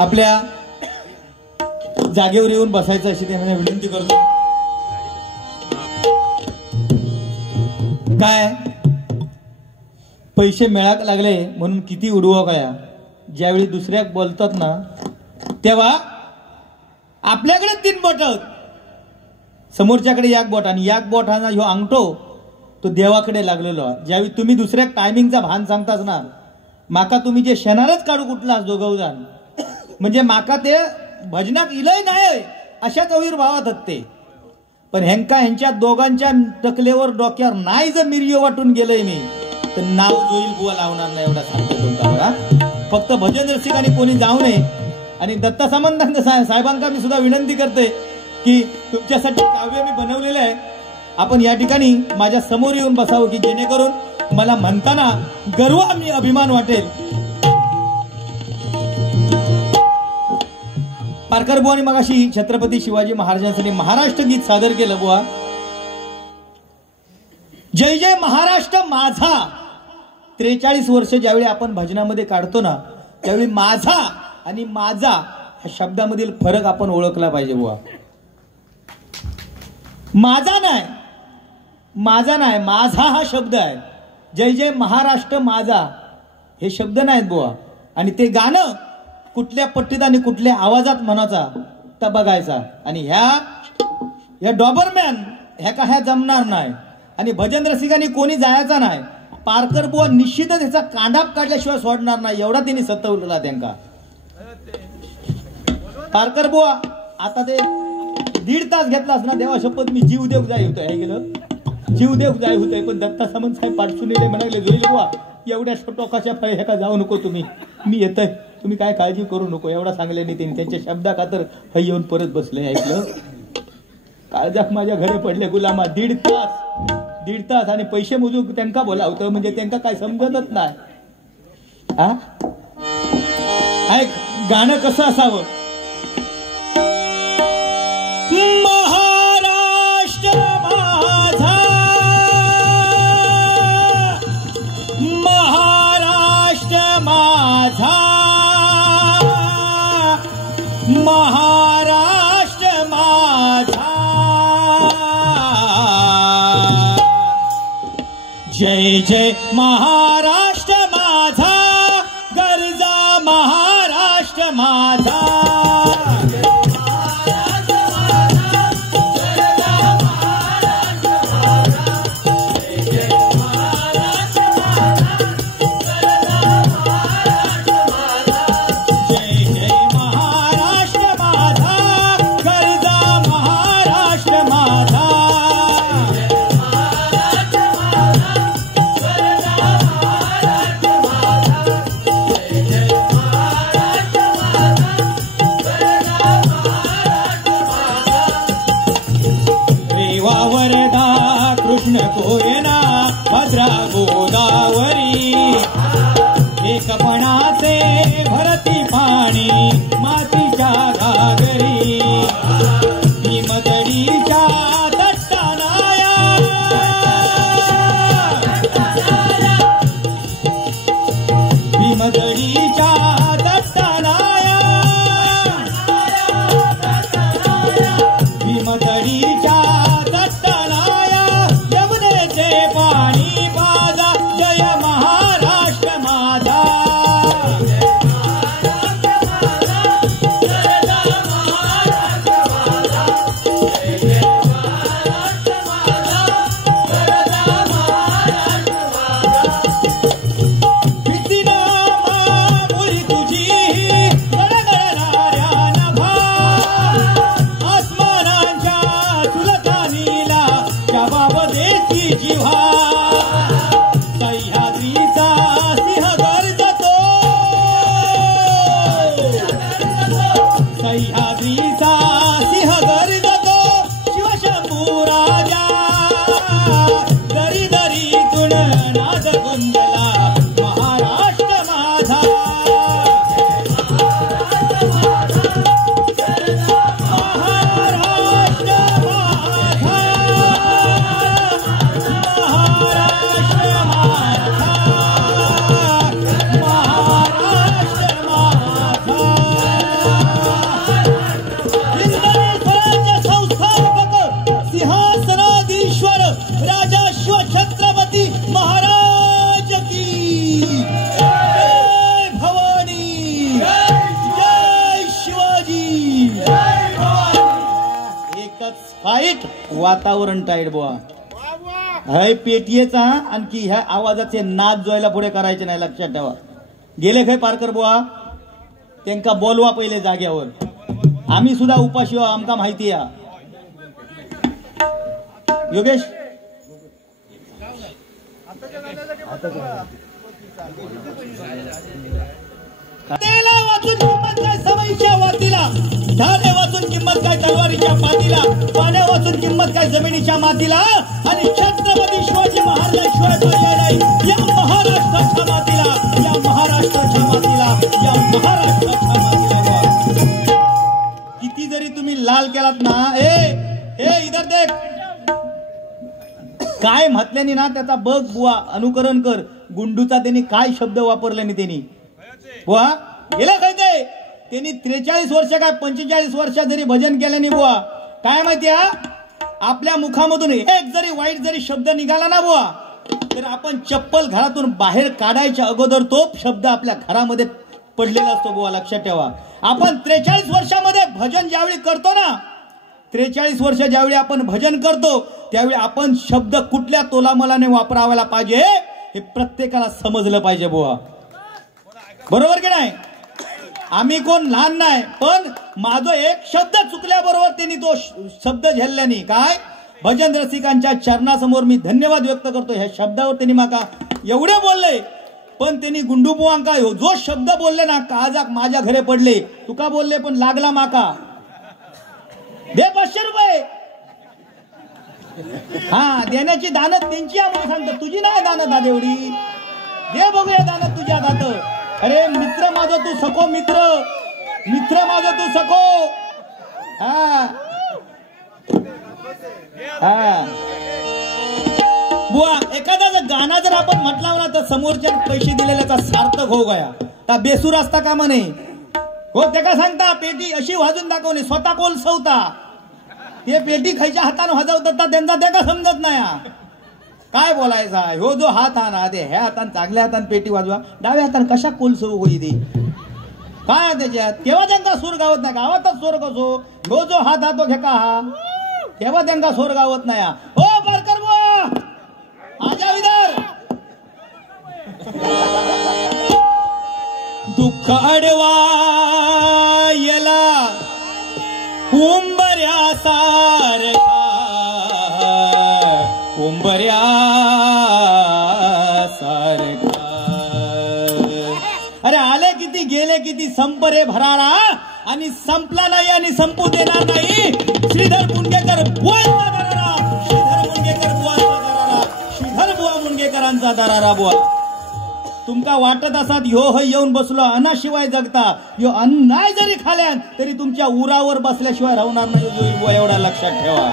आपल्या जागेवर येऊन बसायचं अशी त्यांना विनंती करतो। काय पैसे मिळाक लागले म्हणून किती उडवा काय, ज्यावेळी दुसऱ्याक बोलतात ना तेव्हा आपल्याकडे 3 बोट, समोरच्याकडे 1 बोट आणि 1 बोट हा ह्यो अंगठो तो देवाकडे लागलेलो। ज्यावेळी तुम्ही दुसऱ्याक टायमिंगचा भान सांगताच ना, माका तुम्ही जे शेणारच काढू कुठलाच दोघवजान, म्हणजे माका ते भजनात इलय नाही अशाच अविर्भावात ते। पण ह्यांच्या दोघांच्या टकलेवर डोक्यावर नाही जर मिरियो वाटून गेलंय मी तर नाव जोईल बुवा लावणार नाही एवढा सांगतो तुमचा। फक्त भजन रसिकांनी कोणी जाऊ नये। आणि दत्ता सामंत साहेबांका मी सुद्धा विनंती करते की तुमच्यासाठी काव्य मी बनवलेलं आहे, आपण या ठिकाणी माझ्या समोर येऊन बसावं की जेणेकरून मला म्हणताना गर्व आणि अभिमान वाटेल। पारकर बुवानी मगाशी छत्रपती शिवाजी महाराजांसाठी महाराष्ट्र गीत सादर केलं बुवा। जय जय महाराष्ट्र माझा। 43 वर्ष ज्यावेळी आपण भजनामध्ये काढतो ना त्यावेळी माझा आणि माझा ह्या शब्दामधील फरक आपण ओळखला पाहिजे बुवा। माझा नाही माझा हा शब्द आहे। जय जय महाराष्ट्र माझा हे शब्द नाहीत बुवा। आणि ते गाणं कुठल्या पट्टीत आणि कुठल्या आवाजात म्हणायचा तर बघायचा। आणि ह्या डॉबरमॅन ह्या जमणार नाही आणि भजन रसिकांनी कोणी जायचा नाही। पारकर बुवा निश्चितच ह्याचा कांडाप काढल्याशिवाय सोडणार नाही एवढा त्यांनी सतवलेला त्यांना। पारकर बुवा आता ते 1.5 तास घेतलास ना देवा शपथ मी जीव देव जाय होतं, हे गेलं जीव देव जाय होतंय। पण दत्ता सामंत साहेब पाठसून म्हणाले जोईल बुवा एवढ्या टोकाच्या फळे ह्या जाऊ नको तुम्ही, मी येतय तुम्ही काय काळजी करू नको एवढा सांगले नाही त्यांनी। त्यांच्या शब्दा खातर हे येऊन परत बसले। ऐकलं काळजाक माझ्या घरी पडले गुलामा 1.5 तास आणि पैसे मोजू त्यांना बोलावतं म्हणजे त्यांना काय समजतच नाही। हा ऐक गाणं कसं असावं। महाराष्ट्र माझा महाराष्ट्र माझा महाराष्ट्र माझा जय जय महाराष्ट्र माझा गरजा महाराष्ट्र माझा कोयना भद्रा गोदावरी एकपणाचे भरती पाणी मातीच्या घागरी भीमतडीच्या तट्टानाया भीमतडीच्या तट्टानाया भीमतडीच्या पाणी माझा जय महाराष्ट्र माझा फाईट वातावरण टाईट बुवा. हय पेटीचा आणखी ह्या आवाजाचे नाद जोयला पुढे करायचे नाही, लक्षात ठेवा. गेले खय पारकर बुवा, त्यांका बोलवा पहिले जाग्यावर. आम्ही सुद्धा उपाशी आमका माहिती आहे. योगेश तेला वाचून किंमत काय समईच्या वातीला, ढाले वाचून किंमत काय तलवारीच्या पातीला, पाण्या वाचून किंमत काय जमिनीच्या मातीला, आणि छत्रपती शिवाजी महाराजांशिवाय पर्याय नाही या महाराष्ट्राच्या मातीला, या महाराष्ट्राच्या मातीला, या महाराष्ट्राच्या मातीला. किती जरी तुम्ही लाल केलात ना, ए इधर देख, काय म्हटल्यानी ना त्याचा बघ बुवा, अनुकरण कर. गुंडूचा त्यांनी काय शब्द वापरल्याने त्यांनी बुवा गेला काय ते, त्यांनी 43 वर्ष काय 45 वर्ष जरी भजन केल्याने बुवा, काय माहिती आपल्या मुखामधून एक जरी वाईट जरी शब्द निघाला ना बुवा, तर आपण चप्पल घरातून बाहेर काढायच्या अगोदर तो शब्द आपल्या घरामध्ये पडलेला असतो बुवा, लक्षात ठेवा. आपण 43 वर्षामध्ये भजन ज्यावेळी करतो ना, 43 वर्ष ज्यावेळी आपण भजन करतो त्यावेळी आपण शब्द कुठल्या तोलामलाने वापरावायला पाहिजे हे प्रत्येकाला समजलं पाहिजे बुवा, बरोबर की नाही. आम्ही कोण लहान नाही, पण माझं एक शब्द चुकल्याबरोबर त्यांनी तो शब्द झेलल्याने काय भजन रसिकांच्या चरणासमोर मी धन्यवाद व्यक्त करतो. ह्या शब्दावर त्यांनी माका एवढे बोलले, पण त्यांनी गुंडूबुवांका जो शब्द बोलले ना, काजाक माझ्या घरे पडले. तुका बोलले पण लागला माका, दे 500 रुपये. हा देण्याची दानत त्यांची आम्हाला सांगतो, तुझी नाही दानत दादा एवढी, दे बघूया दानत तुझ्या दात. अरे मित्र माझा तू सखो, मित्र माझा तू सखो. हा बुवा, एखादा जर गाणं जर आपण म्हटला ना तर समोरच्या पैसे दिलेल्याचा सार्थक हो गया, तर बेसूर असता कामा नाही हो. ते का सांगता पेटी अशी वाजून दाखवली, स्वतः कोलसवता, ते पेटी खायच्या हाताने वाजवतात त्यांचा ते का समजत नाही. काय बोलायचा हो, जो हात हा ना, ते ह्या हाताने चांगल्या हाताने पेटी वाजवा, डाव्या हाताने कशा कोलसव होई दे, काय त्याच्यात तेव्हा त्यांचा सूर गावत नाही. गावातच सूर कसो, हो जो हात हा तो घेका हा, तेव्हा त्यांचा सूर गावत नाही. हो पारकर बुवा, आजा विदर. दुःख अडवा येला उंबऱ्या सारखा, उंबऱ्या सारखा. अरे आले किती गेले किती, संपरे भरारा, आणि संपला नाही आणि संपू देणार नाही. श्रीधर मुंडगेकर बुवांचा दरारा, श्रीधर मुंडगेकर बुवांचा दरारा, श्रीधर बुवा मुंडगेकरांचा दरारा बुवा. तुमका वाटत असात ह्यो ह येऊन बसलो अन्नाशिवाय जगता, ह्यो अन्न नाही जरी खाल्यान तरी तुमच्या उरावर बसल्याशिवाय राहणार नाही, एवढा लक्षात ठेवा.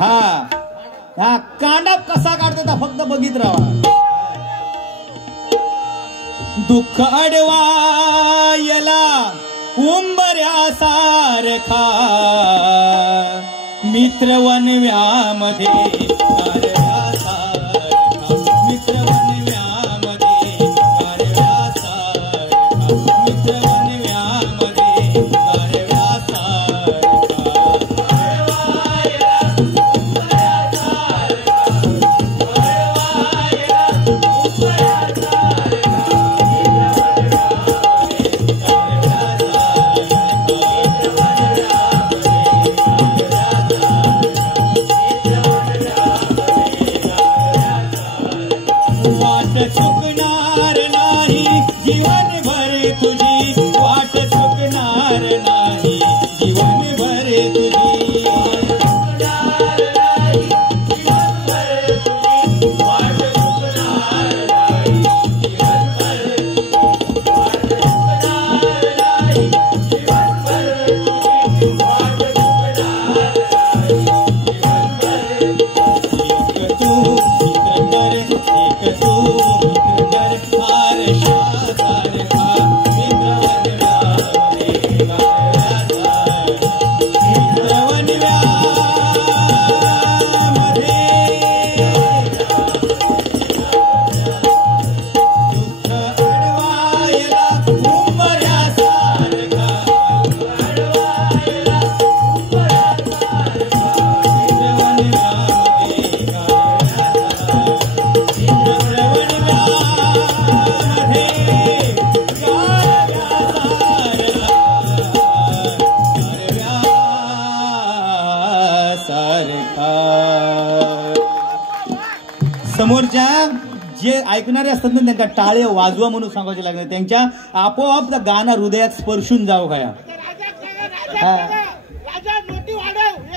हा कांडा कसा काढते ता फक्त बघित राहा. दुःख अडवा येला उंबऱ्या सारखा, मित्र वनव्यामध्ये कारव्या सारखा, मित्र वनव्यामध्ये कारव्या सारखा, मित्र वनव्यामध्ये कारव्या सारखा. चुकणार नाही जीवन भर तुझी, वाट चुकणार नाही जीवन भर तुझी, चुकणार नाही जीवन भर तुझी, वाट चुकणार नाही जीवन भर तुझी, वाट चुकणार नाही जीवन भर तुझी, वाट चुकणार नाही जीवन भर. एक तू मित्र कर, एक तू मित्र कर, फार सारखा मित्र समोरच्या जे ऐकणारे असतात ना त्यांना टाळे वाजवा म्हणून सांगायचे लागले, त्यांच्या आपोआप गाणं हृदयात स्पर्शून जावं काय.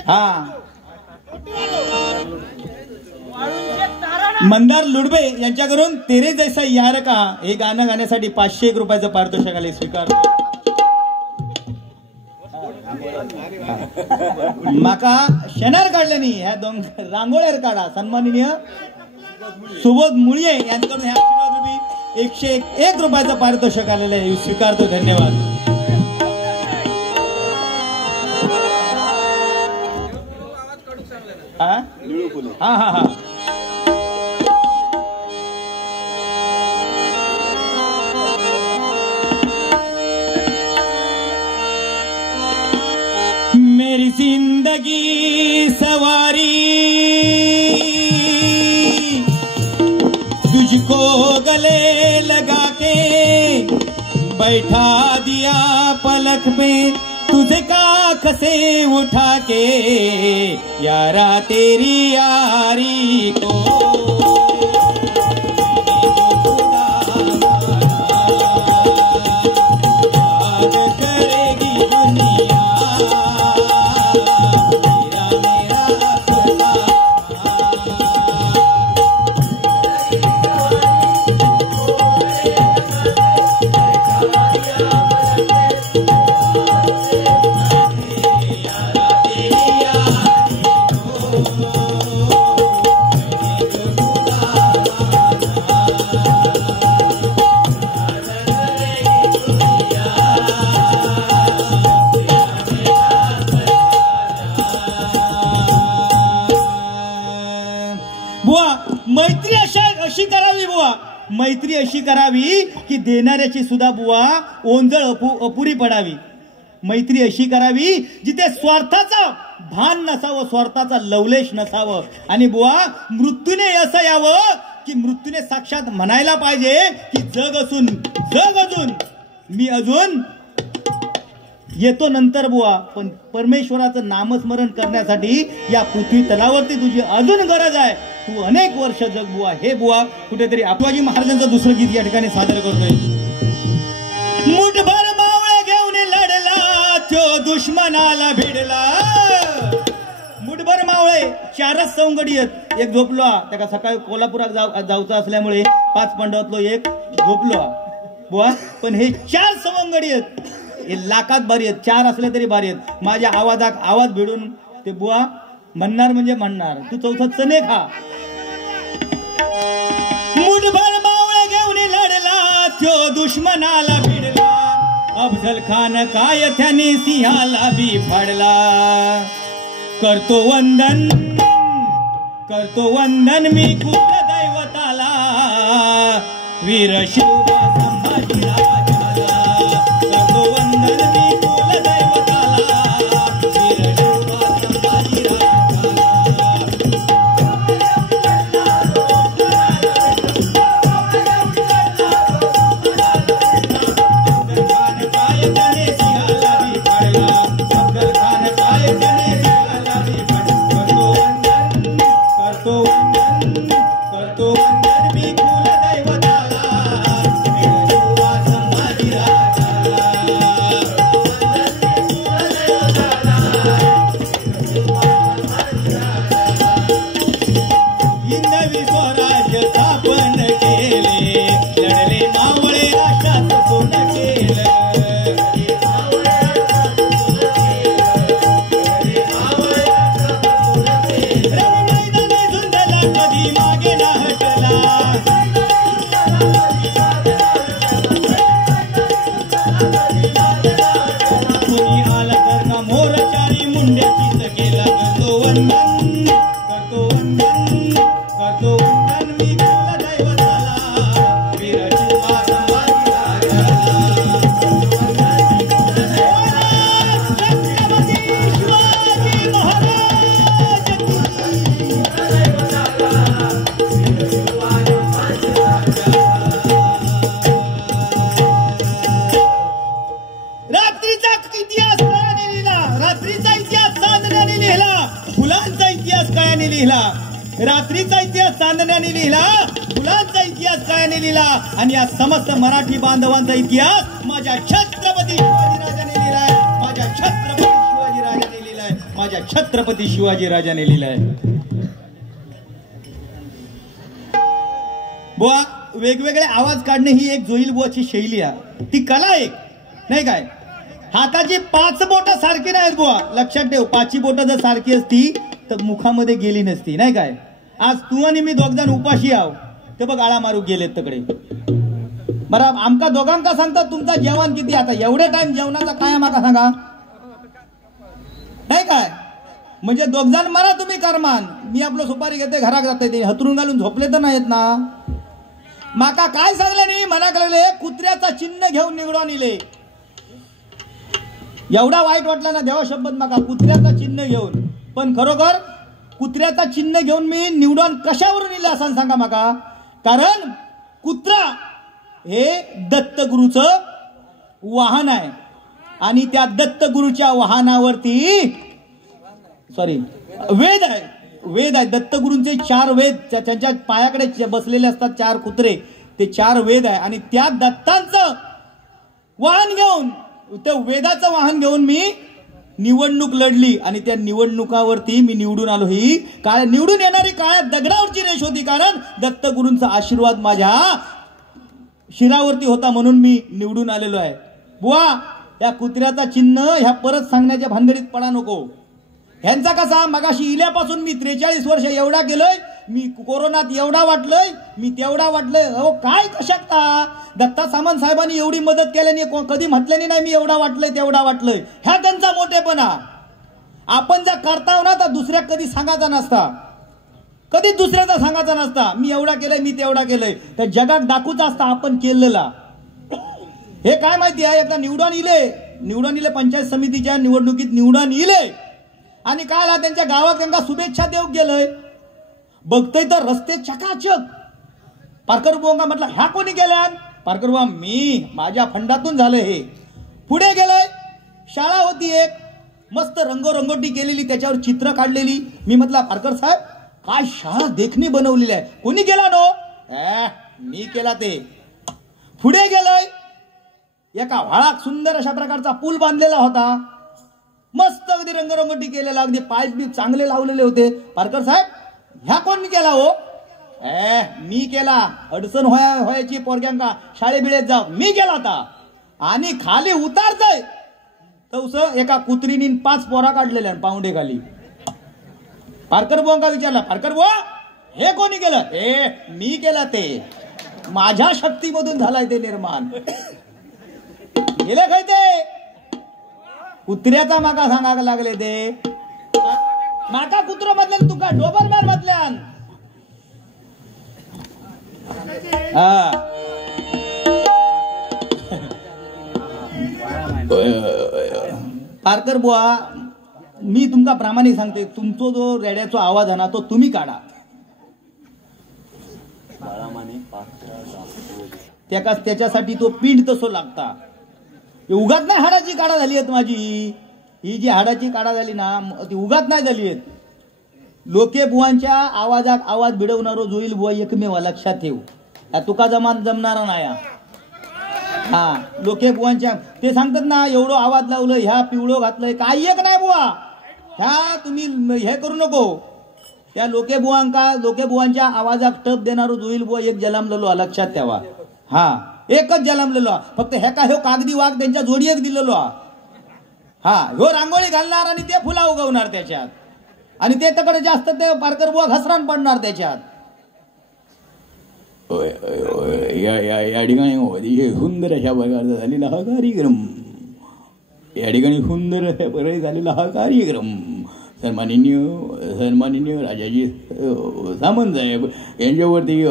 हा मंदार लुडबे यांच्याकडून तेरे जैसा यार का हे गाणं गाण्यासाठी 501 रुपयाचं पारितोषिक आले, स्वीकार. माका शेणार काढल्यानी ह्या दोन रांगोळ्यार काढा सन्माननीय सुबोध मुळये यांच्याकडून ह्या 101 रुपयाचं पारितोषिक आलेलं आहे, स्वीकारतो. धन्यवाद. हा हा हा मेरी जिंदगी सवारी तुझको गले लगा के बैठा दिया पलक पे तुझे काख से उठा के यारा तेरी यारी को याद करेगी दुनिया मैत्री अशी करावी की देणाऱ्याची सुद्धा बुवा ओंजळ अपुरी पडावी. मैत्री अशी करावी जिथे स्वार्थाचा भान नसावं, स्वार्थाचा लवलेश नसावं. आणि बुवा मृत्यूने असं यावं की मृत्यूने साक्षात म्हणायला पाहिजे की जग अजून मी अजून येतो नंतर बुवा, पण परमेश्वराचं नामस्मरण करण्यासाठी या पृथ्वी तलावरती तुझी अजून गरज आहे. तू अनेक वर्ष जग बुवा. हे बुवा कुठेतरी शिवाजी महाराजांचं दुसरं गीत या ठिकाणी सादर करतोय. मुठभर मावळे घेऊन लढला तो दुश्मनाला भिडला. मुठभर मावळे 4च सवंगडी आहेत, एक झोपलो त्याला सकाळी कोल्हापुरात जाऊचं असल्यामुळे 5 पंडातलो एक झोपलो बुवा. पण हे 4 सवंगडी आहेत, हे लाखात भारी आहेत. 4 असले तरी भारी आहेत. माझ्या आवाज भिडून ते बुवा म्हणणार म्हणजे म्हणणार, तू चौथा चणे खा. मुठभर मावळे घेऊन लढला त्यो दुश्मनाला भिडला. अफजल खान काय त्याने सिंहाला बी फाडला. करतो वंदन मी कुल दैवताला, वीर शिवबा संभाजी राजाला. करतो वंदन मी कुल दैवताला, वीर शिवबा संभाजी राजाला. रात्रीचा इतिहास चांदण्याने लिहिला, मुलांचा इतिहास काळ्याने लिहिला आणि या समस्त मराठी बांधवांचा इतिहास माझ्या छत्रपती शिवाजीराजाने लिहिलाय, माझ्या छत्रपती शिवाजीराजाने लिहिलाय, माझ्या छत्रपती शिवाजीराजाने लिहिलाय. बुवा वेगवेगळे आवाज काढणे ही एक जोईल बुवाची शैली आहे, ती कला एक नाही काय. हाताची 5 बोटं सारखी नाहीत बुवा, लक्षात ठेव. 5 बोटं जर सारखी असती तर मुखामध्ये गेली नसती नाही काय. आज तू आणि मी दोघ जण उपाशी आहो ते बघ आळा मारू गेलेत तकडे. बरं आमका दोघांका सांगतात तुमचा जेवण किती, आता एवढे टाइम जेवणाचा काय माका सांगा नाही काय. म्हणजे दोघ जण मरा तुम्ही करमान, मी आपलं सुपारी घेते घरात जाते, ते हतरून घालून झोपले तर नाहीत ना. माका काय सांगलं नाही, मला कळले कुत्र्याचा चिन्ह घेऊन निवडून इले. एवढा वाईट वाटला ना देवा शब्द माका, कुत्र्याचा चिन्ह घेऊन. पण खरोखर कुत्र्याचा चिन्ह घेऊन मी निवडून कशावरून इले असं सांगा माका. कारण कुत्रा हे दत्तगुरूचं वाहन आहे आणि त्या दत्तगुरूच्या वाहनावरती वेद आहे, वेद आहे. दत्तगुरूंचे 4 वेद त्यांच्या पायाकडे बसलेले असतात 4 कुत्रे, ते 4 वेद आहे आणि त्या दत्तांचं वाहन घेऊन, त्या वेदाचं वाहन घेऊन मी निवडणूक लढली आणि त्या निवडणुकावरती मी निवडून आलो. ही काय निवडून येणारी काळ्या दगडावरची रेष होती, कारण दत्तगुरूंचा आशीर्वाद माझ्या शिरावरती होता म्हणून मी निवडून आलेलो आहे. बुवा या कुत्र्याचा चिन्ह ह्या परत सांगण्याच्या भानगडीत पडा नको. ह्यांचा कसा मगाशी इल्यापासून मी 43 वर्ष एवढा केलोय, मी कोरोनात एवढा वाटलोय, मी तेवढा वाटलोय. अहो काय कशाकता, दत्ता सामंत साहेबांनी एवढी मदत केल्याने कधी म्हटल्याने नाही मी एवढा वाटलोय तेवढा वाटलोय. ह्या त्यांचा मोठेपणा. आपण जर करताव ना तर दुसऱ्या कधी सांगायचा नसता, कधीच दुसऱ्याचा सांगायचा नसता मी एवढा केलंय मी तेवढा केलंय. तर जगात दाखवूचा असता आपण केलेला. हे काय माहिती आहे, एकदा निवडून इले पंचायत समितीच्या निवडणुकीत निवडून इले आणि काय त्यांच्या गावात त्यांना शुभेच्छा देऊ गेलंय. बघतोय तर रस्ते चकाचक. पारकर बुवा म्हटलं ह्या कोणी गेल्या. पारकर बुवा मी माझ्या फंडातून झालं हे. पुढे गेलंय, शाळा होती एक मस्त रंगोरंगोटी केलेली, त्याच्यावर चित्र काढलेली. मी म्हटलं पारकर साहेब काय शाळा देखणी बनवलेली आहे, कोणी केला नो. मी केला ते. पुढे गेलोय, एका व्हाळात सुंदर अशा प्रकारचा पूल बांधलेला होता, मस्त अगदी रंगरंगोटी केलेला, अगदी पाईप बी चांगले लावलेले होते. पारकर साहेब ह्या कोणी केला हो. मी केला. अडचण व्हायची पोरग्यांका शाळेबिळेत जा, मी केला होता. आणि खाली उतारतय तस एका कुत्रीनी 5 पोरा काढलेल्या पाऊंडे खाली. पारकर बुवांका विचारला, पारकर बुवा हे कोणी केलं. मी केला, ते माझ्या शक्तीमधून झालाय ते निर्माण. गेले काय ते कुत्र्याचा माका सांगायला लागले ते. माका कुत्र मधल्यान तुका डोबरमॅन मधल्यान. पारकर बुवा मी तुमका प्रामाणिक सांगते, तुमचा जो रेड्याचा आवाज आहे ना तो तुम्ही काढा. त्याच्यासाठी तो पिंड तसो लागता. उगाच नाही हाडाची काढा झाली आहेत माझी. ही जी हाडाची काढा झाली ना ती उगाच नाही झाली आहेत. लोके बुवांच्या आवाजात आवाज भिडवणारो जोईल बुवा एकमेव, लक्षात ठेव. तुका जमणारा नाही. हा लोके बुवांच्या ते सांगतात ना एवढं आवाज लावलं, ह्या पिवळो घातलंय, काही एक नाही बुवा. ह्या तुम्ही हे करू नको. त्या लोके बुवांच्या आवाजात टप देणारो जोईल बुवा एक जलमलेलो, लक्षात ठेवा. हा एकच जलमलेलो, फक्त ह्या ह्यो कागदी वाघ त्यांच्या जोडी एक दिलेलो. हा ह्यो रांगोळी घालणार आणि ते फुला उगवणार त्याच्यात, आणि ते तकडे जास्त ते पारकर बुवा घसरण पडणार त्याच्यात. या ठिकाणी सुंदर अशा प्रकारचा झालेला हा कार्यक्रम, या ठिकाणी सुंदर अशा प्रकारे झालेला हा कार्यक्रम सन्माननीय राजाजी सामंत साहेब यांच्यावरती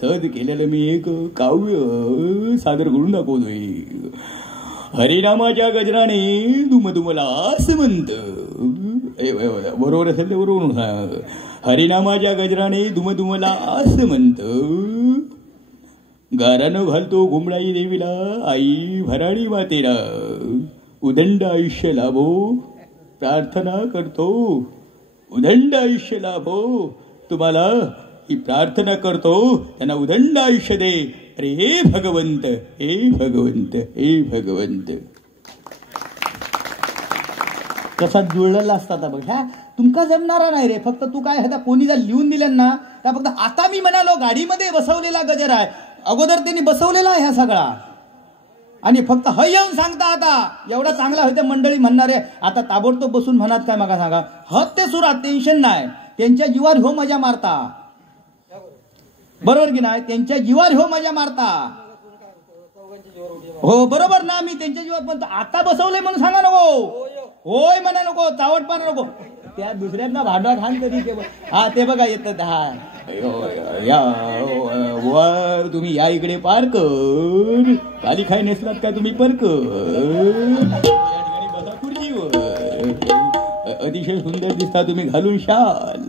सहज केलेलं मी एक काव्य सादर करून दाखवतोय. हरिनामाच्या गजराने दुमदुमला आसमंत, बरोबर असेल ते बरोबर सांग. हरिनामाच्या गजराने दुमदुमला आसमंत, गारानं घालतो घुमडाई देवीला आई भराडी मातेला, उदंड आयुष्य लाभो प्रार्थना करतो, उदंड आयुष्य लाभो तुम्हाला ही प्रार्थना करतो, त्यांना उदंड आयुष्य दे. अरे हे भगवंत, हे भगवंत, हे भगवंत. कसा जुळलेला असतात बघ. ह्या तुमका जमणारा नाही रे. फक्त तू काय ह्या कोणी जर लिहून दिलं ना त्या फक्त आता मी म्हणालो गाडीमध्ये बसवलेला गजर आहे, अगोदर त्यांनी बसवलेला आहे ह्या सगळा. आणि फक्त ह येऊन सांगता आता एवढा चांगला होतं मंडळी म्हणणारे आता ताबडतोब बसून म्हणत काय मगा सांगा ह ते सुरात टेन्शन नाही. त्यांच्या जीवार हो मजा मारता, बरोबर की नाही? त्यांच्या जीवार हो मजा मारता. हो बरोबर ना. मी त्यांच्या जीवात म्हणतो आता बसवलंय म्हणून सांगा नको, होय म्हणा नको, चावटपणा नको. त्या दुसऱ्यांना भांडा खान कधी हा ते बघा येतात. हा या वर तुम्ही या इकडे पार कर. खाली खाय नसलात का तुम्ही पर कर. बसा खुर्चीवर. अतिशय सुंदर दिसता तुम्ही घालून शाल,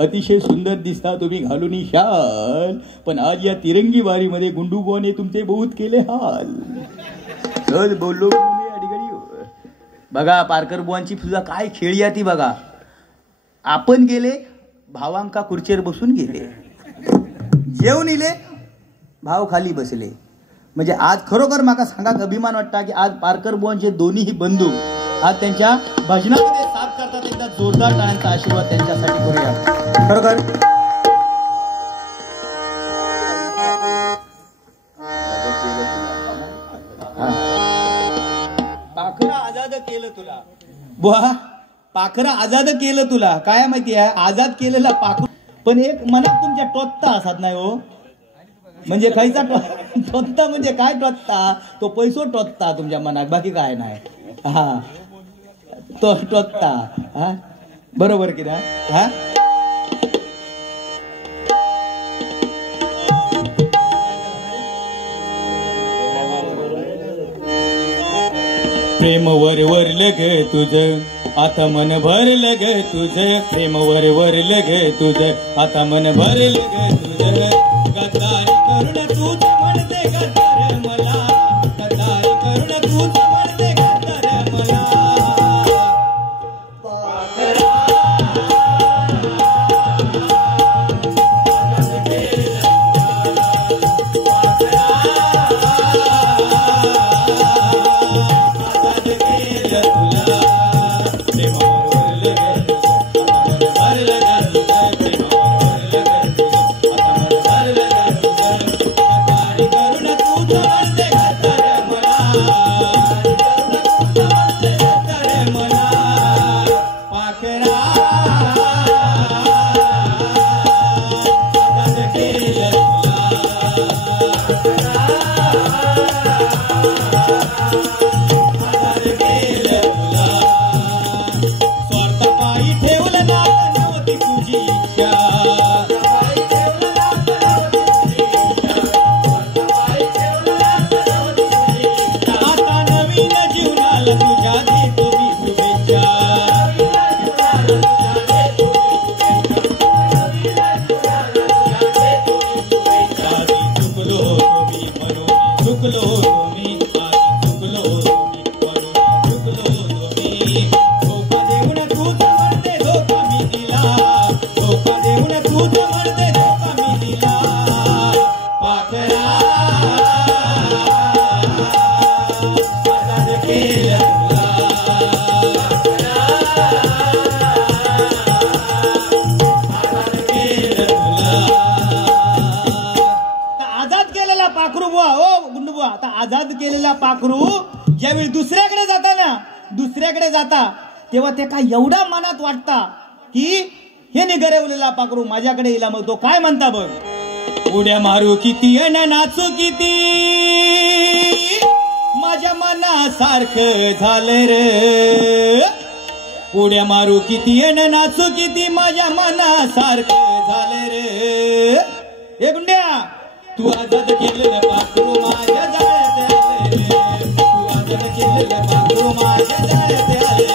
अतिशय सुंदर दिसता तुम्ही घालून शाल. पण आज या तिरंगी वारीमध्ये गुंडूबुवाने तुमचे बहुत केले हाल. सहज बोललो मी या ठिकाणी. बघा पारकर बुवांची सुद्धा काय खेळी आहे ती बघा. आपण गेले भावांका खुर्चीवर बसून गेले, जेवून इले भाव खाली बसले. म्हणजे आज खरोखर माका सांगा अभिमान वाटता की आज पारकर बुवांचे दोन्ही बंधू आज त्यांच्या भजनामध्ये साथ करतात. एकदा जोरदार टाळ्यांचा आशीर्वाद त्यांच्यासाठी करूया खरोखर. पाखरा आजाद केलं तुला बुवा, पाखरा आजाद केलं तुला. काय माहिती आहे आजाद केलेला पाखरू, पण एक मनात तुमच्या टोचता असत नाही हो. म्हणजे खायचा टोचता म्हणजे काय टोचता, तो पैसो टोचता तुमच्या मनात, बाकी काय नाही. हा तो टोचता. हा बरोबर की ना. हा प्रेम वर वरलं ग तुझं आता मन भरलं ग तुझं. प्रेम वर वरलं ग तुझं आता मन भरलं ग तुझं. गद्दारी करून तूच म्हणते गद्दार मला, गद्दारी करून तूच म्हणते गद्दार मला. आजाद केलेला पाखरू ज्यावेळी दुसऱ्याकडे जाता तेव्हा ते काय एवढा मनात वाटता की हे निगरवलेला पाखरू माझ्याकडे येईल. मग तो काय म्हणता बघ. उड्या मारू किती अन नाचू किती माझ्या मनासारखं झालं रे. उड्या मारू किती अन नाचू किती माझ्या मनासारखं झालं रे. हे गुंड्या तू आजाद केलेलं पाखरू माझ्या जाळ्यात आले रे. तू आजाद केलेलं पाखरू माझ्या जाळ्यात आले रे.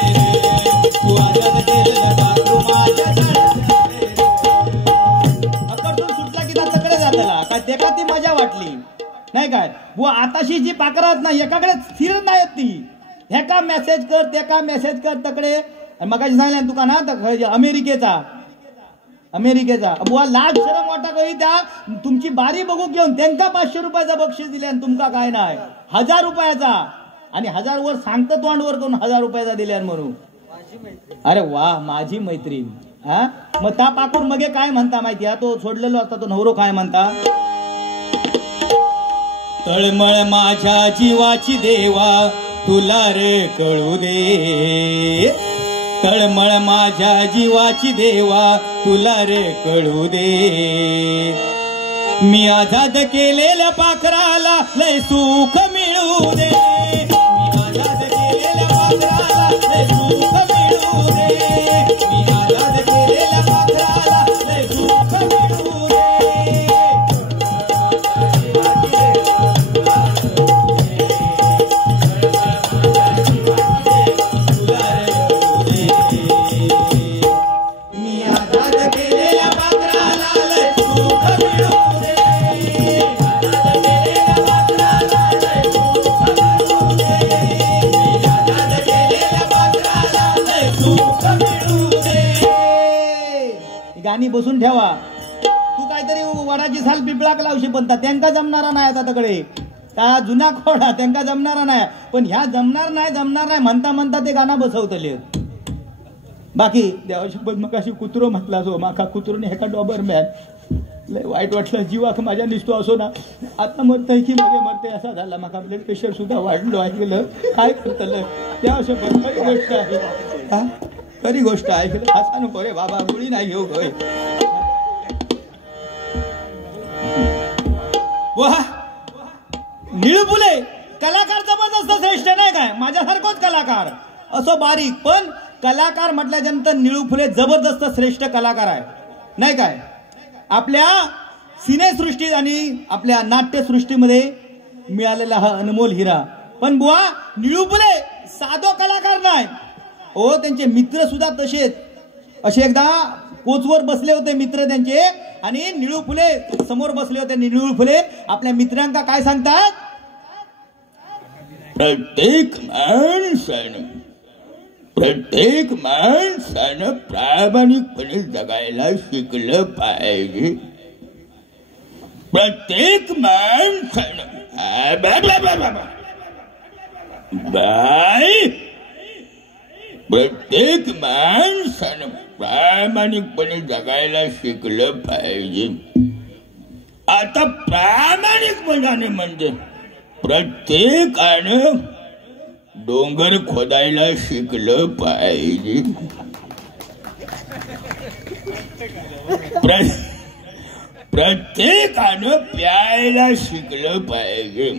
तू आजाद केलेलं पाखरू माझ्या जाळ्यात आले रे. अकडून सुटला की त्याच्याकडे जाताला काय ते का ती मजा वाटली नाही काय. वो आताशी जी पाखरात नाही एकाकडे स्थिर नाहीत ती. हे का मेसेज कर ते का मेसेज कर तकडे. मग सांगितलं तुका ना अमेरिकेचा अमेरिकेचा. बुवा लाज शरम वाटा कवी त्या तुमची बारी बघू घेऊन त्यांका 500 रुपयाचा बक्षीस दिले आणि तुमका काय नाही 1000 रुपयाचा. आणि 1000 वर सांगतं तोंडवर करून 1000 रुपयाचा दिल्यान म्हणून. अरे वा माझी मैत्रीण. हा मग त्या पाकून मगे काय म्हणता माहिती आहे तो सोडलेलो असता तो नवरो काय म्हणता. तळमळ माझ्या जीवाची देवा तुला रे कळू दे. तळमळ माझ्या जीवाची देवा तुला रे कळू दे. मी आझाद केलेल्या पाखराला लय सुख मिळू दे. मी आझाद केलेल्या पाखराला लय सुख मिळू दे. मी आझाद केलेल्या पाखराला लय सुख मिळू दे. गाणी बसून ठेवा. तू काहीतरी वडाची साल पिपळाक लावशी बनता त्यांका जमणारा नाही आता तकडे त्या जुना खोडा त्यांका जमणारा नाही. पण ह्या जमणार नाही म्हणता म्हणता ते गाणं बसवतले. बाकी देवाशी पण मग अशी कुत्रो म्हटला जो माका कुत्रोने एका डॉबरमॅन लय वाईट वाटलं. जीवाक माझ्या निसतो असो ना आता मरतय की मगे मरते असा झाला. माका ब्लड प्रेशर सुद्धा वाढलो ऐकलं काय करतलं त्या अशा पण खरी गोष्ट आहे. हा खरी गोष्ट ऐकलं असा नको रे बाबा गोळी नाही घेऊ होय. निळू फुले कलाकार जबरदस्त श्रेष्ठ नाही काय माझ्यासारखोच कलाकार असो बारीक पण कलाकार म्हटल्यानंतर निळू फुले जबरदस्त श्रेष्ठ कलाकार आहे नाही काय. आपल्या सिनेसृष्टीत आणि आपल्या नाट्यसृष्टीमध्ये मिळालेला हा अनमोल हिरा. पण बुवा निळू फुले साधो कलाकार नाही हो. त्यांचे मित्र सुद्धा तसेच. असे एकदा कोचवर बसले होते मित्र त्यांचे आणि निळू फुले समोर बसले होते. निळू फुले आपल्या मित्रांका काय सांगतात. प्रत्येक माणसानं प्रामाणिकपणे जगायला शिकलं पाहिजे. प्रत्येक माणसानं प्रत्येक माणसानं प्रामाणिकपणे जगायला शिकलं पाहिजे. आता प्रामाणिकपणाने म्हणजे प्रत्येकानं डोंगर खोदायला शिकलं पाहिजे. प्रत्येकानं प्यायला शिकलं पाहिजे.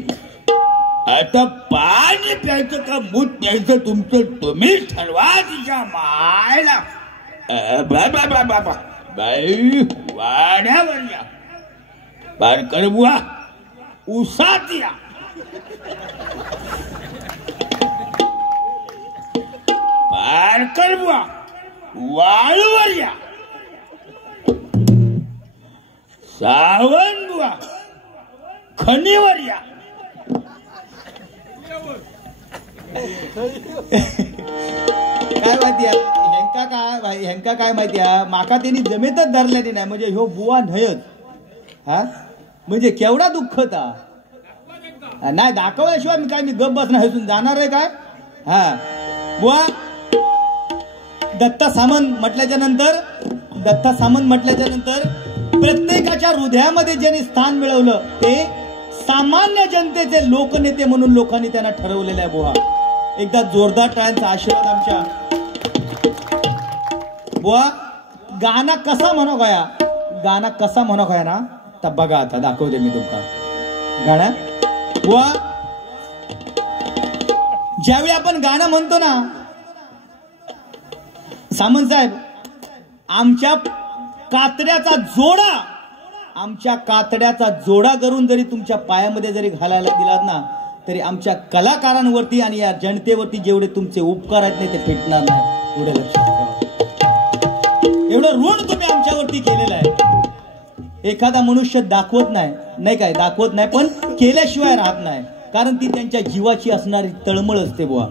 आता पाणी प्यायचं का मूत प्यायचं तुमचं तुम्हीच ठरवा. तिच्या मायला बाई वाड्यावर या बारकर बुवा उसात या. बारकर बुवा वाळूवर या. सावंत बुवा खणीवर या. काय माहिती ह्यांका काय माहिती आहे माका त्यांनी जमेतच धरलेली नाही म्हणजे ह्यो बुवा नयच. हा म्हणजे केवढा दुःखता नाही दाखवल्याशिवाय मी गप बसणार जाणार आहे काय. हा बुवा दत्ता सामंत म्हटल्याच्या नंतर प्रत्येकाच्या हृदयामध्ये ज्यांनी स्थान मिळवलं ते सामान्य जनतेचे लोकनेते म्हणून लोकांनी त्यांना ठरवलेलं आहे. बुवा एकदा जोरदार टाळ्यांचा आशीर्वाद आमच्या. बुवा गाणं कसा म्हणो गया ना तर बघा आता दाखवते मी तुमका गाणं. बुवा ज्यावेळी आपण गाणं म्हणतो ना सामंत साहेब आमच्या कातड्याचा जोडा करून जरी तुमच्या पायामध्ये जरी घालायला दिलात ना तरी आमच्या कलाकारांवरती आणि या जनतेवरती जेवढे तुमचे उपकार आहेत नाही ते फेटणार नाही. एवढं लक्षात ठेवा. एवढं ऋण तुम्ही आमच्यावरती केलेलं आहे. एखादा मनुष्य दाखवत नाही पण केल्याशिवाय राहत नाही. कारण ती त्यांच्या जीवाची असणारी तळमळ असते बुवा.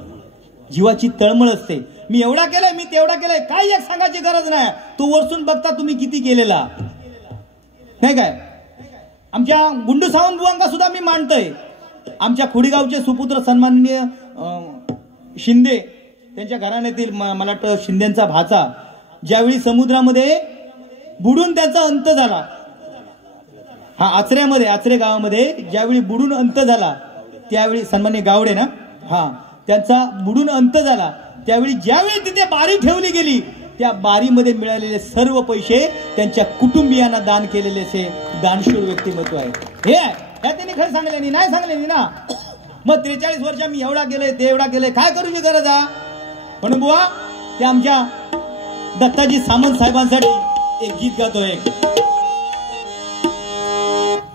जीवाची तळमळ असते. मी एवढा केलंय, मी तेवढा केलंय, काही एक सांगायची गरज नाही. तो वरसून बघता तुम्ही किती केलेला नाही काय. आमच्या गुंडू सावंत बुवांका सुद्धा मी मानतोय. आमच्या खोडीगावचे सुपुत्र सन्माननीय शिंदे त्यांच्या घराण्यातील मला वाटतं शिंदेचा भाचा ज्यावेळी समुद्रामध्ये बुडून त्याचा अंत झाला, हा आचऱ्यामध्ये, आचरे गावामध्ये ज्यावेळी बुडून अंत झाला त्यावेळी सन्माननीय गावडे ना, हा त्यांचा बुडून अंत झाला त्यावेळी ज्यावेळी तिथे बारी ठेवली गेली त्या बारीमध्ये मिळालेले सर्व पैसे त्यांच्या कुटुंबियांना दान केलेले असे दानशूर व्यक्तिमत्व आहे. हे त्यांनी खरं सांगले नाही सांगले ना. मग 43 वर्ष मी एवढा केलंय, ते एवढा केलंय, काय करूची गरज आहे. म्हणून बुवा ते आमच्या दत्ताजी सामंत साहेबांसाठी एक गीत गातोय.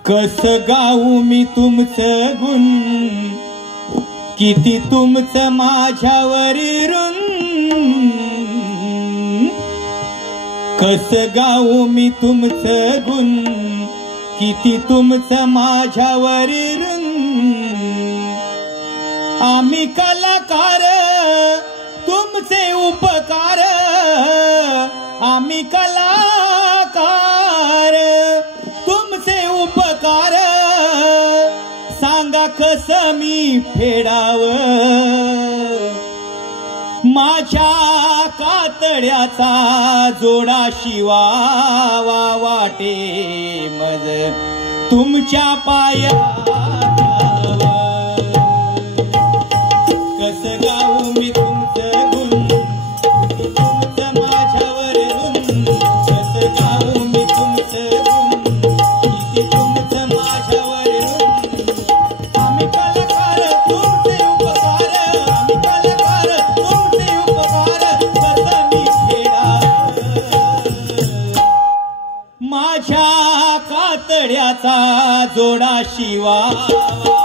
कस गाऊ मी तुमचं गुण, किती तुमचं माझ्यावर ऋण. कस गाऊ मी तुमचं गुण, किती तुमचं माझ्यावर ऋण. आम्ही कलाकार तुमचे उपकार, आम्ही कलाकार तुमचे उपकार. सांगा कस मी फेडाव माझ्या कातड्याचा जोडा शिवावा वाटे मज तुमच्या पायावर. कस गाऊ मी तुमचं गुण, तुमचं माझ्यावर ऋण. कस गाऊ मी तुमचं गुण, किती तुमचं माझ्यावर ऋण. आम्ही कलाकार तुमचे उपकार, आम्ही कलाकार तुमचे उपकार. कसा मी फेडाव माझ्या कातड्याचा जोडा शिवा उपकार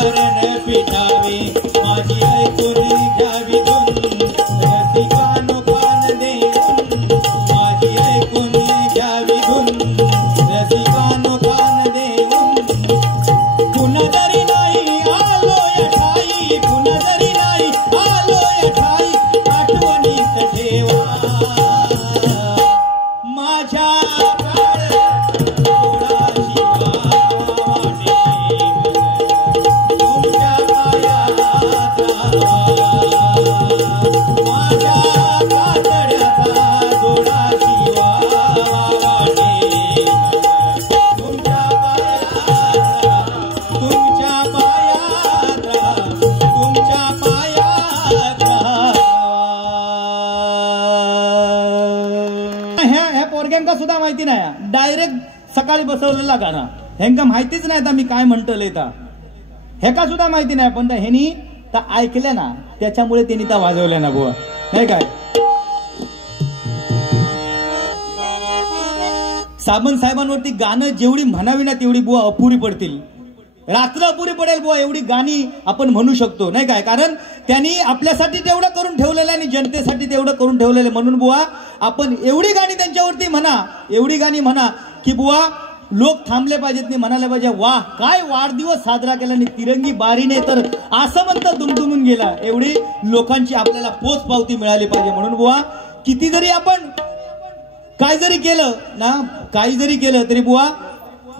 मारण पिटावे माझी ऐकून घ्यावी धून रसिकानो कान देऊन माझी ऐकून घ्यावी धून रसिकानो कान देऊन पुन्हा जरी नाही आलो ठाई पुन्हा जरी नाही आलो ठाई आठवणीत ठेवा माझ्या सुद्धा माहिती नाही डायरेक्ट सकाळी बसवलेला गाणं ह्यांका माहितीच नाही आता मी काय म्हणतोय ता ह्याका सुद्धा माहिती नाही पण ह्यानी तर ऐकल्या ना त्याच्यामुळे त्यांनी त्या वाजवल्या ना बुवा नाही काय सामंत साहेबांवरती गाणं जेवढी म्हणावी ना तेवढी बुवा अपुरी पडतील रात्र अपुरी पडेल बुवा एवढी गाणी आपण म्हणू शकतो नाही काय कारण त्यांनी आपल्यासाठी तेवढं करून ठेवलेलं आणि जनतेसाठी तेवढं करून ठेवलेलं म्हणून बुवा आपण एवढी गाणी त्यांच्यावरती म्हणा एवढी गाणी म्हणा की बुवा लोक थांबले पाहिजेत नाही म्हणायला पाहिजे वाह काय वाढदिवस साजरा केला आणि तिरंगी बारीने तर असं म्हणता दुमदुमून गेला एवढी लोकांची आपल्याला पोच पावती मिळाली पाहिजे म्हणून बुवा किती जरी आपण काय जरी केलं ना काही जरी केलं तरी बुवा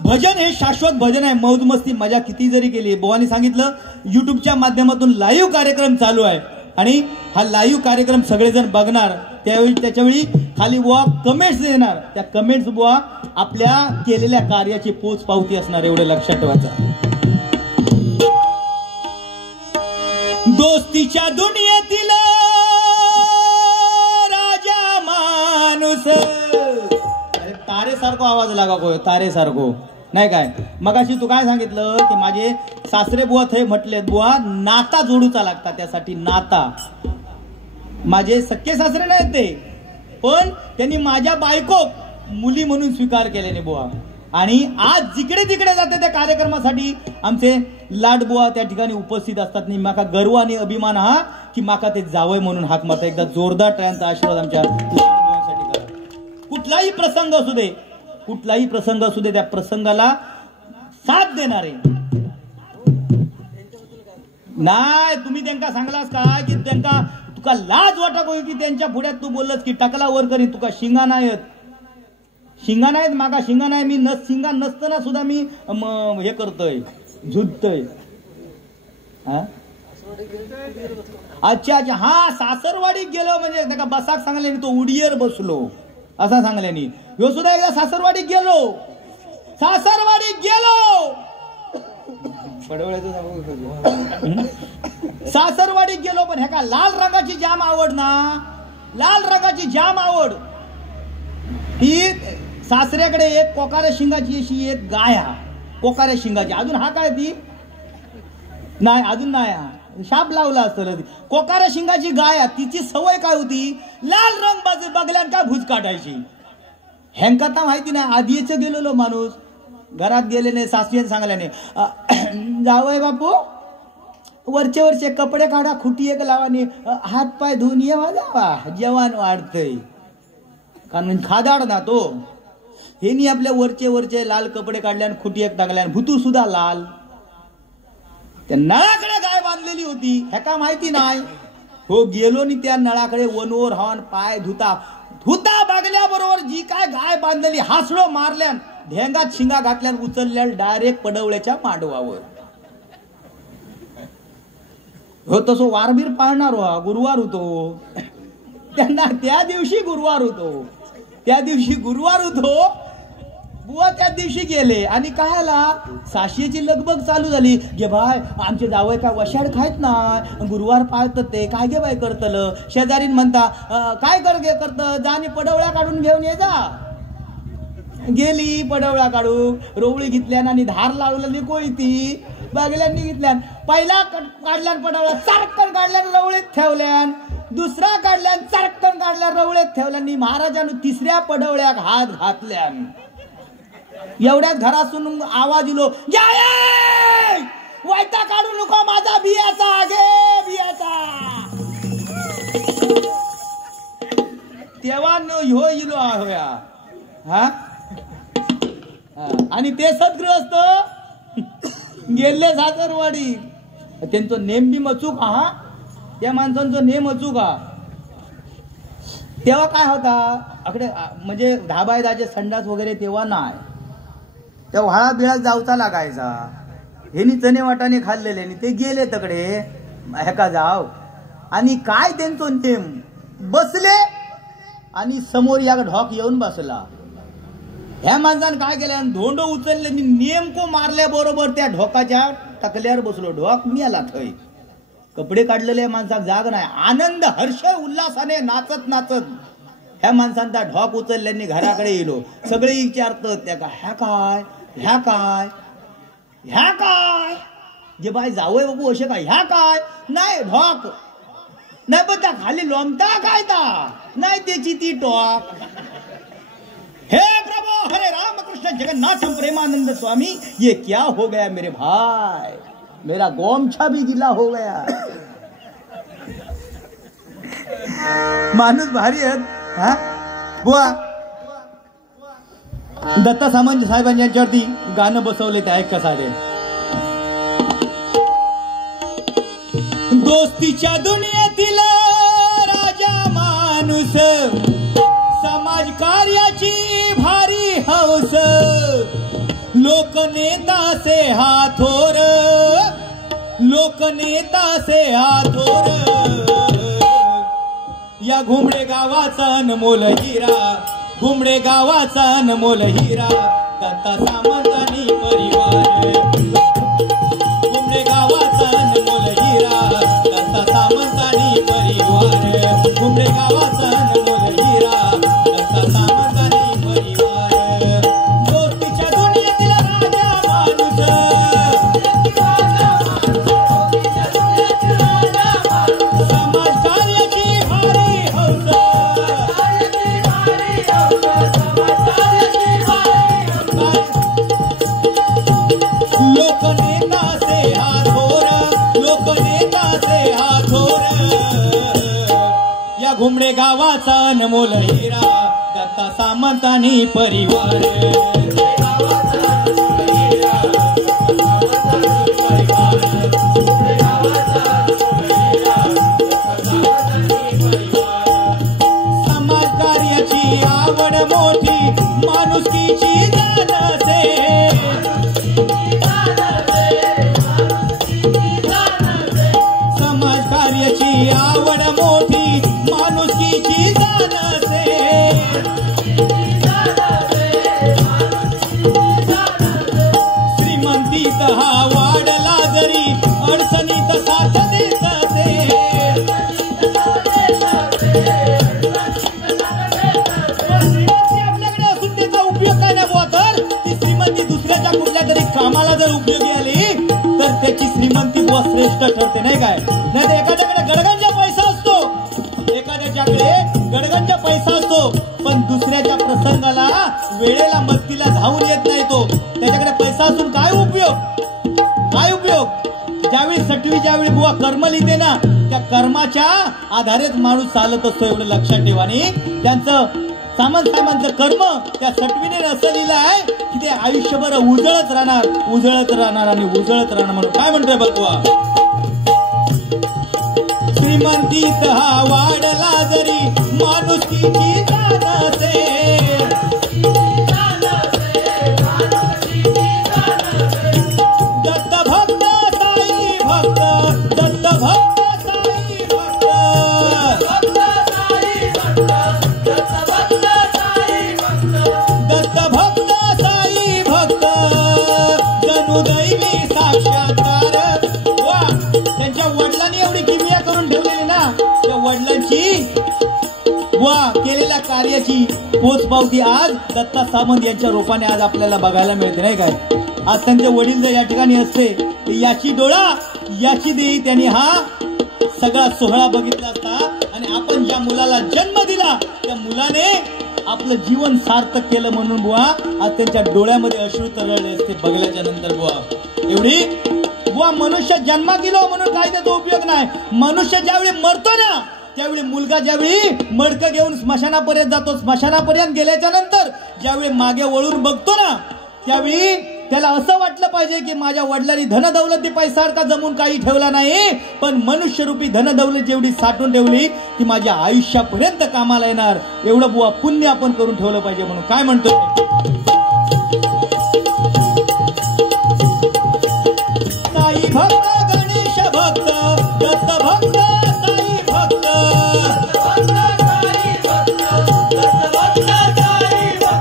भजन हे शाश्वत भजन आहे मौज मस्ती मजा किती जरी केली बुवानी सांगितलं युट्यूबच्या माध्यमातून लाईव्ह कार्यक्रम चालू आहे आणि हा लाईव्ह कार्यक्रम सगळेजण बघणार त्याच्यावेळी खाली बुवा कमेंट्स देणार त्या कमेंट्स बुवा आपल्या केलेल्या कार्याची पोच पावती असणार एवढे लक्षात ठेवायचं दोस्तीच्या दुनियेतील राजा माणूस तारेसारखो आवाज लागा कोय तारेसारखो नाही काय मगाशी तू काय सांगितलं की माझे सासरे बुवा थे म्हटले बुवा नाता जोडूचा लागता त्यासाठी नाता माझे सख्खे सासरे नाहीत ते पण त्यांनी माझ्या बायको मुली म्हणून स्वीकार केल्याने बुवा आणि आज जिकडे तिकडे जाते त्या कार्यक्रमासाठी आमचे लाडबुवा त्या ठिकाणी उपस्थित असतात नाही माका गर्व आणि अभिमान हा की माका ते जावय म्हणून हाक मारता एकदा जोरदार टाळ्यांचा आशीर्वाद आमच्या लाडबुवांसाठी करा कुठलाही प्रसंग असू दे कुठलाही प्रसंग असू दे त्या प्रसंगाला साथ देणारे नाही तुम्ही त्यांना सांगलास का की त्यांना तुका लाज वाटत होई की त्यांच्या पुढ्यात तू बोललास की टकला वर करीन तुका शिंगा नाहीत मागा शिंगा नाही मी शिंगा नसताना सुद्धा मी हे करतोय झुजतोय अच्छा अच्छा हा सासरवाडी गेलो म्हणजे त्याला बसाक सांगल्याने तो उडीयर बसलो असा सांगल्याने ह्यो सुद्धा एकदा सासरवाडी गेलो सासरवाडी गेलो पण ह्याका लाल रंगाची जाम आवड ना लाल रंगाची जाम आवड ही सासऱ्याकडे एक कोकाऱ्या शिंगाची अशी एक गाय हा कोकाऱ्या शिंगाची अजून हा काय ती नाही अजून नाही हा शाप लावला असतं कोकाऱ्या शिंगाची गाय तिची सवय काय होती लाल रंग बघल्यान काय भुज काढायची ह्यांका तर माहिती नाही आधीच गेलेलो माणूस घरात गेलेने सासरीने सांगल्याने जावय बापू वरचे कपडे काढा खुटी एक लावानी हात पाय धुवून येवा जावा जेवण वाढतंय कारण खादाड ना तो हेनी आपल्या वरचे लाल कपडे काढल्यान खुटी एक टाकल्यान भुतू सुद्धा लाल त्या नळाकडे गाय बांधलेली होती ह्याका माहिती नाही हो गेलो नि त्या नळाकडे वनवर हॉन पाय धुता बागल्याबरोबर जी काय गाय बांधलेली हासडो मारल्यान ढेंगात शिंगा घातल्यान उचलल्या डायरेक्ट पडवळ्याच्या मांडवावर हो तसो वारबीर पाळणार हो गुरुवार होतो त्यांना त्या दिवशी गुरुवार होतो बुवा त्या दिवशी गेले आणि काय आला साशीची लगबग चालू झाली गे बाय आमचे जावय काय वशाड खायत ना गुरुवार पाळत ते काय गे बाय करतलं शेजारीन म्हणता काय करत जाणी पडवळ्या काढून घेऊन ये जा गेली पडवळ्या काढू रोवळी घेतल्यान आणि धार लावलेली कोयती बागल्यांनी घेतल्यान पहिला काढल्यान पडवळ्या चारकन काढल्यान रवळीत ठेवल्यान दुसरा काढल्यान चारकन काढल्या रवळीत ठेवल्यान महाराजांनी तिसऱ्या पडवळ्याक हात घातल्यान एवढ्याच घरातून आवाज दिलो वायता काढू नको माझा बियाचा गे बियाचा. तेव्हा ह्यो इलो होया हा. आणि ते सद्ग्रस्त गेले सासरवाडी. त्यांचा नेम बी मचूक हा. त्या माणसांचा नेम अचूक हा. तेव्हा काय होता अकडे म्हणजे 10x10 संडास वगैरे तेव्हा नाही. त्या व्हाळा बिळा जावचा लागायचा. हेनी चणे वाटाणे खाल्लेले ते गेले तकडे ह्याका जाव. आणि काय त्यांचा नेम बसले आणि समोर या ढॉक येऊन बसला. ह्या माणसानं काय केलं धोंड उचलले नेमको मारल्या बरोबर त्या ढोकाच्या टकल्यावर बसलो. ढोक मी आला थय. कपडे काढलेले माणसाक जाग नाही. आनंद हर्ष उल्हासाने नाचत नाचत ह्या माणसानं त्या ढोक उचलल्याने घराकडे येलो. सगळे विचारतात त्या का ह्या काय ह्या काय ह्या काय. जे बाय जावय बाबू असे काय ह्या काय नाही ढोक नाही पण त्या खाली लोमता काय ता नाही त्याची ती टॉक. हे प्रभु हरे राम कृष्ण जगन्नाथ प्रेमानंद स्वामी ये क्या हो गया मेरे भाई. मेरा गोमछा भी गिला हो गया. माणूस भारी आहेत हा. बुवा दत्ता सामंत साहेबांनी यांच्यावरती गाणं बसवले ते ऐक कसा रे. दोस्तीच्या दुनियेतील राजा माणूस समाज कार्याची भारी हौस. लोकनेता से हाथोर लोकनेता से हाथोर. या घुमडे गावाचा अनमोल हिरा घुमडे गावाचा अनमोल हिरा. दत्ता सामंतांनी परिवार घुमडे गावाचा अनमोल हिरा. दत्ता सामंतांनी परिवार घुमडे गावाचा अनमोल हिरा. दत्ता सामंतांनी परिवार. दोस्तीच्या दुनियेतील राजा माणूस समाज कार्याची भारी हौस. लोकनेता से हाथोर लोकनेता से हाथोर. या घुमडे गावाचा अनमोल हिरा. दत्ता सामंतांनी परिवार समाज कार्याची आवड मोठी माणुसकीची जाण असे. समाज कार्याची आवड मोठी माणुसकीची जाण असे. श्रीमंतीत हा वाढला जरी अडचणीत साथ देत असे. श्रीमंती आपल्याकडे असून त्याचा उपयोग काय नाही बुवा. तर ती श्रीमंती दुसऱ्याच्या कुठल्या तरी कामाला जर उपयोगी आली तर त्याची श्रीमंती बुवा श्रेष्ठ ठरते नाही काय. नाही तर एखाद्याकडे गडगंजा पैसा असतो एखाद्याच्याकडे गडगंजा पैसा असतो पण दुसऱ्याच्या प्रसंगाला वेळेला मदतीला धावून येत नाही. तो त्याच्याकडे पैसा असून काय उपयोग काय उपयोग. ज्यावेळी सटवी ज्यावेळी बुवा कर्म लिहिते ना त्या कर्माच्या आधारेच माणूस चालत असतो. एवढं लक्षात ठेवा. आणि त्यांचं सामंत साहेबांचं कर्म त्या सटवीने असं लिहिलं आहे की ते आयुष्यभर उजळत राहणार आणि उजळत राहणार. म्हणून काय म्हणतोय बघवा. श्रीमंतीत हा वाढला जरी माणुसकीची जाण असे. दत्त भक्त साई भक्त दत्त भक्त साई भक्त दत्त भक्त साई भक्त जणू दैवी साक्षात्कार. वा त्यांच्या वडिलांनी एवढी किमया करून ठेवलेली ना त्या वडिलांची वा केलेल्या कार्याची पोचपावती आज दत्ता सामंत यांच्या रूपाने आज आपल्याला बघायला मिळते नाही काय. आज त्यांचे वडील जर या ठिकाणी असते याची डोळा याची देही त्यांनी हा सगळा सोहळा बघितला असता. आणि आपण ज्या मुलाला जन्म दिला त्या मुलाने आपलं जीवन सार्थक केलं म्हणून बुवा आज त्यांच्या डोळ्यामध्ये अश्रू तरळले असते बघल्याच्या नंतर बुवा. एवढी बुवा मनुष्य जन्मा गेलो म्हणून कायद्याचा उपयोग नाही. मनुष्य ज्यावेळी मरतो ना त्यावेळी मुलगा ज्यावेळी मडकं घेऊन स्मशानापर्यंत जातो, स्मशानापर्यंत गेल्याच्या नंतर ज्यावेळी मागे वळून बघतो ना त्यावेळी त्याला असं वाटलं पाहिजे की माझ्या वडिलांनी धनदौलती पैसारखा जमून काही ठेवला नाही, पण मनुष्यरूपी धनदौलत जेवढी साठवून ठेवली ती माझ्या आयुष्यापर्यंत कामाला येणार. एवढं बुवा पुण्य आपण करून ठेवलं पाहिजे. म्हणून काय म्हणतो साई भक्त, गणेश भक्त, दत्त भक्त, साई भक्त,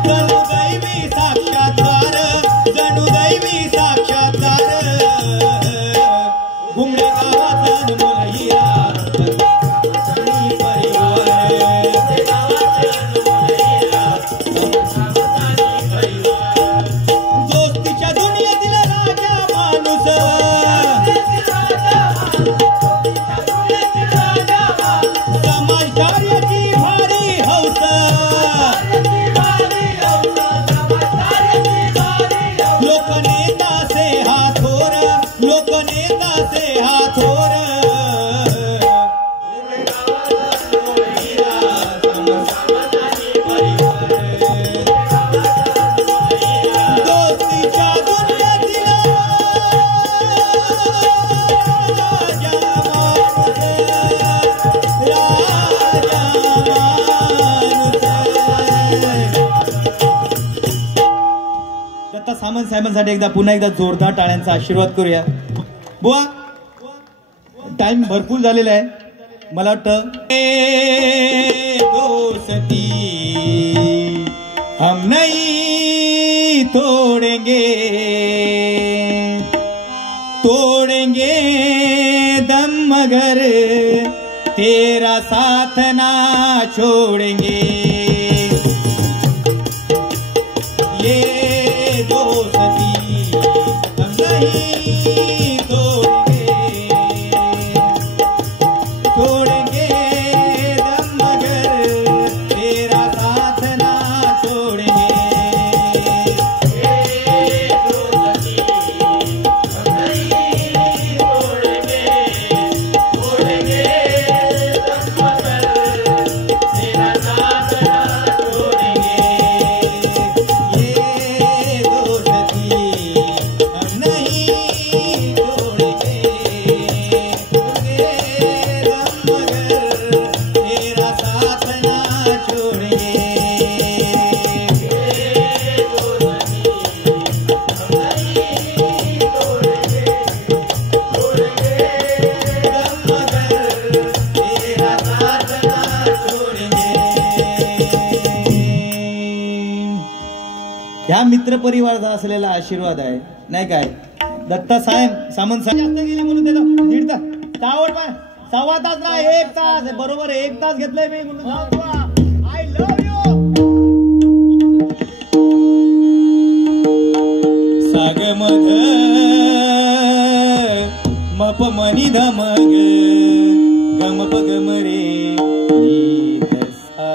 जणुदैवी साक्षात्कार, जणुदैवी साक्षात्कार, घुमरे गावात मुलगिरा दोस्तीच्या दुनियेतील राजा माणूस, समाजकार्याची भारी हौस, लोकनेता से हा थोर, लोकनेता से हा थोर, दोस्तीच्या दुनियेतील राजा माणूस, राजा माणूस. दत्ता सामंत साहेबांसाठी एकदा पुन्हा एकदा जोरदार टाळ्यांचा आशीर्वाद करूया. बुवा टाइम भरपूर झालेला आहे. मला वाटतं दोस्ती हम नहीं तोड़ेंगे, तोड़ेंगे दम मगर तेरा साथ ना छोड़ेंगे. ये दोस्ती हम नहीं तोड़ेंगे, तोड़ेंगे दम मगर तेरा साथ ना छोड़ेंगे. ह्या मित्र परिवाराचा असलेला आशीर्वाद आहे नाही काय. दत्ता साहेब सामंत साहेब जास्त गेले म्हणून त्याला दीड तास चावड पाय, सव्वा तास ना 1 तास बरोबर 1 तास घेतलंय मी म्हणून आय लव्ह यू. सागमध मप मनी धमग गमप गमरे नीत सा.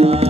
ना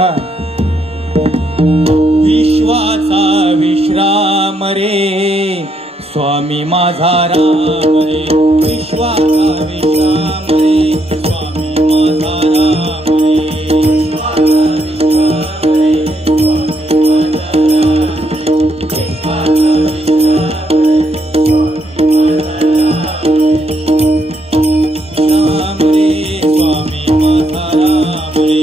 हा. विश्वाचा विश्राम रे स्वामी माझा राम रे, विश्वाचा विश्राम रे स्वामी माझा राम रे, विश्वाचा विश्राम रे स्वामी माझा राम रे, विश्वाचा विश्राम रे स्वामी माझा राम रे,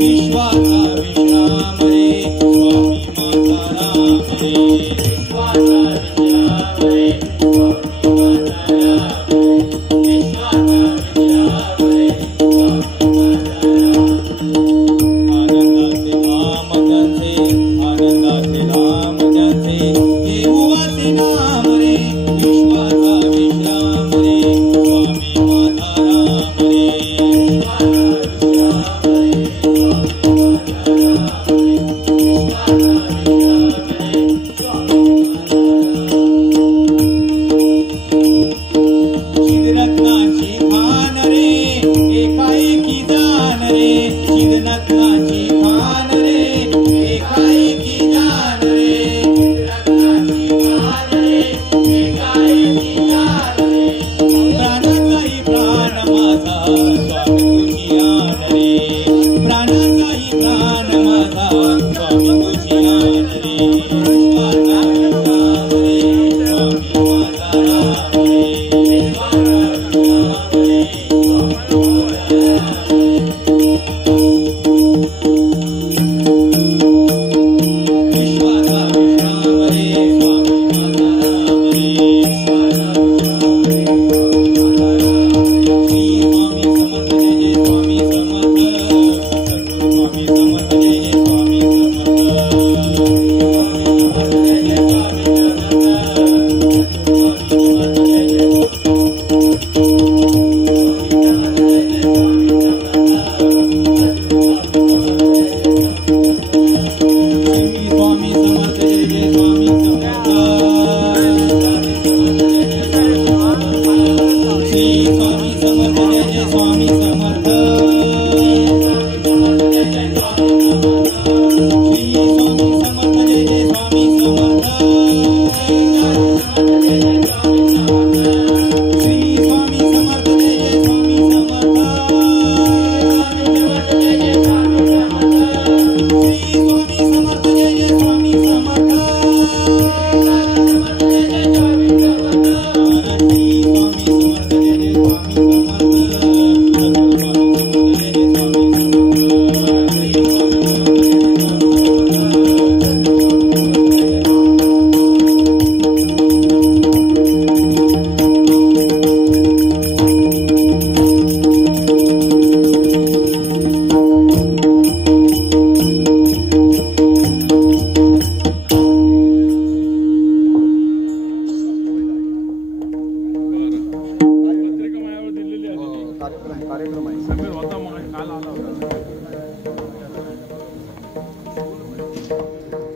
विश्वाचा विश्राम रे स्वामी माझा राम रे, विश्वाचा विश्राम रे स्वामी माझा राम रे, विश्वाचा विश्राम रे स्वामी माझा राम. आनंदाचे धाम त्यांचे देऊआचे नाम रे, विश्वाचा विश्राम रे स्वामी माझा राम रे, विश्वाचा विश्राम रे स्वामी माझा राम रे, विश्वाचा विश्राम रे स्वामी माझा राम. चिदरत्नाची खान रे एकाएकी जान रे, चिदरत्नाची खान रे एकाएकी जान रे, चिदरत्नाची खान रे एकाएकी जान रे, प्राणाचाही प्राण माझा स्वामी तुझी आन रे, प्राणाचाही प्राण माझा स्वामी तुझी आन रे, विश्वाचा विश्राम रे स्वामी माझा राम रे, विश्वाचा विश्राम रे स्वामी माझा राम रे. विश्वाचा विश्राम रे स्वामी माझा राम रे, विश्वाचा विश्राम रे स्वामी माझा राम रे. श्री स्वामी समर्थ जय जय स्वामी समर्थ, सद्गुरु स्वामी समर्थ जय जय स्वामी समर्थ, स्वामी समर्थ जय जय स्वामी समर्थ, सद्गुरु स्वामी समर्थ जय जय स्वामी समर्थ जय जय स्वामी समर्थ, श्री स्वामी समर्थ जय जय स्वामी समर्थ, श्री स्वामी समर्थ जय जय स्वामी समर्थ, श्री स्वामी समर्थ जय जय स्वामी समर्थ, श्री स्वामी समर्थ जय जय स्वामी समर्थ, कार्यक्रम आहे.